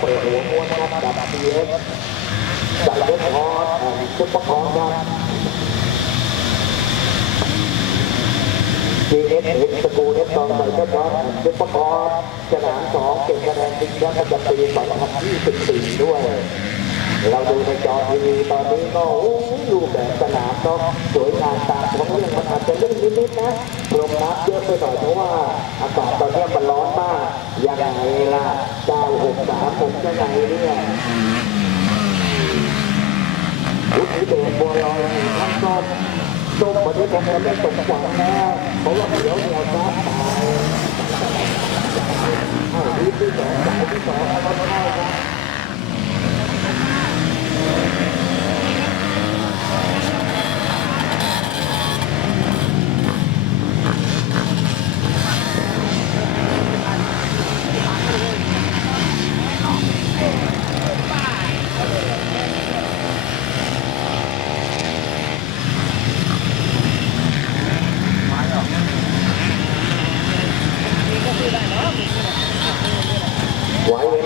เปิดหัวม้วนนะครับดับดีเอสดับเอสพอซุปเปอร์พอครับดีเอสเอกสกูลเอสตองใบเทพครับซุปเปอร์สนามสองเก็บคะแนนจริงครับประจำปี2024ด้วย เราดูในจอทีวีตอนนี้ก็อ้ แบบสนามก็สวยงามตามท้องเรื่องมันอาจจะเรื่องนิดๆนะลมน้ำเยอะไปหน่อยเพราะว่าอากาศตอนนี้มันร้อนมากยังไงล่ะเจ้าหกสามผมจะไหนเนี่ยวุ้นี้เตบัวลอยท่านก็จต้มวันนี้ผมก็ไม่ตกหวังนะเพราะว่าเดี๋ยวเราจะตายอ้าวนี่คือสอง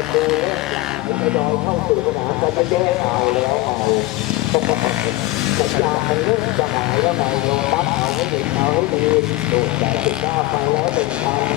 คนดูไม่ทยอยเข้าสู่สนามก็ไม่แย่เอาแล้วเอาต้องมาสัญญาเรื่องจหายแล้วไหนปั๊บเอาให้เห็นเอาให้ดีโดนแต่ติดหาไปแล้วเป็นทาง